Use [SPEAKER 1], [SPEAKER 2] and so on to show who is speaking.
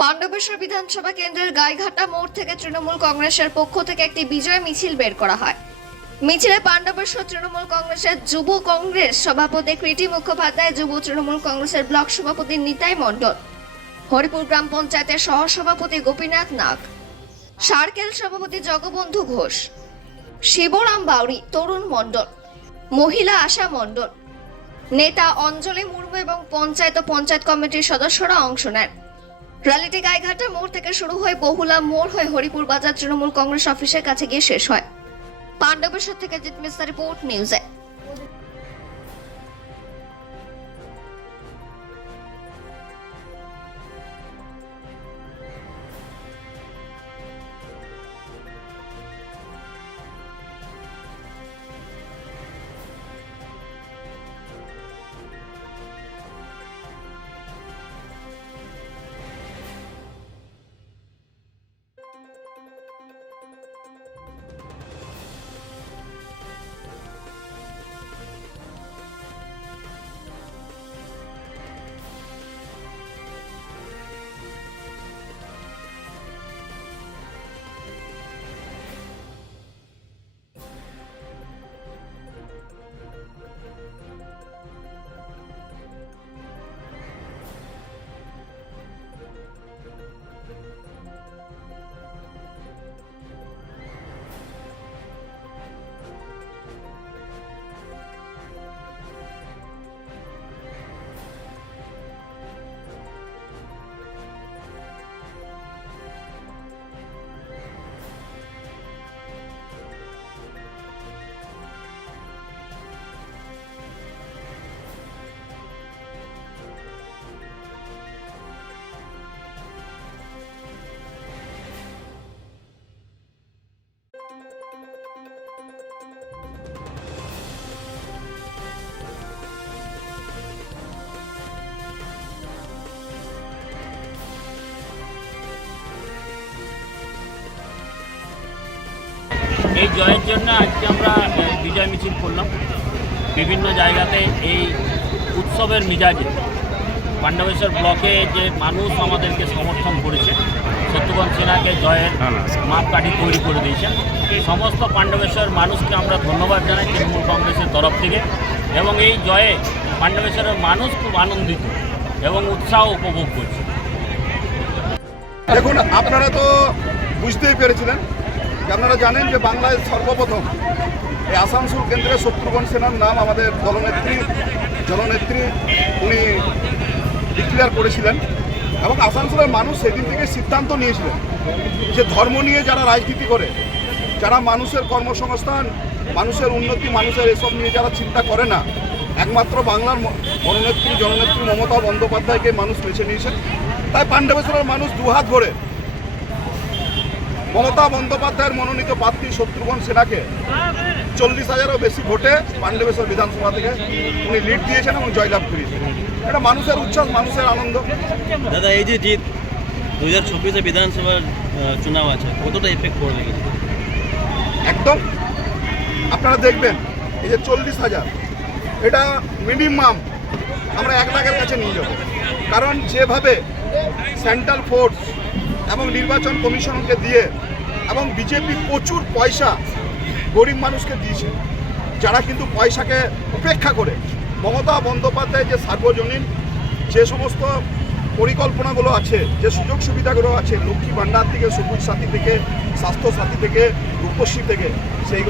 [SPEAKER 1] পাণ্ডবেশ্বর বিধানসভা কেন্দ্রের গাইঘাটা মোড় থেকে তৃণমূল কংগ্রেসের পক্ষ থেকে একটি বিজয় মিছিল বের করা হয়। মিছিলে পাণ্ডবেশ্বর তৃণমূল কংগ্রেসের যুব কংগ্রেস সভাপতি কৃতি মুখোপাধ্যায়, যুব তৃণমূল কংগ্রেসের ব্লক সভাপতি নিতাই মণ্ডল, হরিপুর গ্রাম পঞ্চায়েতের সহসভাপতি গোপীনাথ নাগ, সার্কেল সভাপতি জগবন্ধু ঘোষ, শিবরাম বাউরি, তরুণ মণ্ডল, মহিলা আশা মণ্ডল নেতা অঞ্জলি মুর্মু এবং পঞ্চায়েত ও পঞ্চায়েত কমিটির সদস্যরা অংশ নেন। র্যালিটি গাইঘাটা মোড় থেকে শুরু হয়ে বহুলা মোড় হয়ে হরিপুর বাজার তৃণমূল কংগ্রেস অফিসের কাছে গিয়ে শেষ হয়। পাণ্ডবেশ্বর থেকে জিত জিতমিস্তা রিপোর্ট, নিউজে
[SPEAKER 2] এই জয়ের জন্য আজকে আমরা বিজয় মিছিল করলাম। বিভিন্ন জায়গাতে এই উৎসবের মিজাজে পাণ্ডবেশ্বর ব্লকে যে মানুষ আমাদেরকে সমর্থন করেছে শত্রুঘ্ন সিনহাকে জয়ের মাপকাঠি তৈরি করে দিয়েছেন এই সমস্ত পাণ্ডবেশ্বর মানুষকে আমরা ধন্যবাদ জানাই তৃণমূল কংগ্রেসের তরফ থেকে। এবং এই জয়ে পাণ্ডবেশ্বরের মানুষ খুব আনন্দিত এবং উৎসাহ উপভোগ করছে।
[SPEAKER 3] দেখুন আপনারা তো বুঝতেই পেরেছিলেন আপনারা জানেন যে বাংলায় সর্বপ্রথম এই আসানসোল কেন্দ্রে শত্রুঘ্ন সেনার নাম আমাদের দলনেত্রী, জননেত্রী উনি ডিক্লেয়ার করেছিলেন এবং আসানসোলের মানুষ সেদিন থেকে সিদ্ধান্ত নিয়েছিলেন যে ধর্ম নিয়ে যারা রাজনীতি করে, যারা মানুষের কর্মসংস্থান, মানুষের উন্নতি, মানুষের এসব নিয়ে যারা চিন্তা করে না, একমাত্র বাংলার গণনেত্রী জননেত্রী মমতা বন্দ্যোপাধ্যায়কে মানুষ বেছে নিয়েছেন। তাই পাণ্ডবেশ্বরের মানুষ দুহাত ভরে মমতা বন্দ্যোপাধ্যায়ের মনোনীত প্রার্থী শত্রুঘ্ন সেনাকে চল্লিশ হাজারও বেশি ভোটে পাণ্ডবেশ্বর বিধানসভা থেকে উনি লিড দিয়েছেন এবং জয়লাভ করিয়েছেন এটা মানুষের উচ্ছ্বাস মানুষের আনন্দ।
[SPEAKER 4] দাদা এই যে জিত দু হাজার চব্বিশে বিধানসভার চুনাव আছে কতটা এফেক্ট পড়বে?
[SPEAKER 3] একদম। আপনারা দেখবেন এই যে চল্লিশ হাজার এটা মিনিমাম আমরা এক লাখের কাছে নিয়ে যাব। কারণ যেভাবে সেন্ট্রাল ফোর্স এবং নির্বাচন কমিশনকে দিয়ে এবং বিজেপি প্রচুর পয়সা গরিব মানুষকে দিয়েছে। যারা কিন্তু পয়সাকে উপেক্ষা করে। মমতা বন্দ্যোপাধ্যায় যে সার্বজনীন যে সমস্ত পরিকল্পনাগুলো আছে, যে সুযোগ সুবিধাগুলো আছে, লক্ষ্মী ভাণ্ডার থেকে, সবুজ সাথী থেকে স্বাস্থ্যসাথী থেকে, রূপশ্রী থেকে, সেইগুলো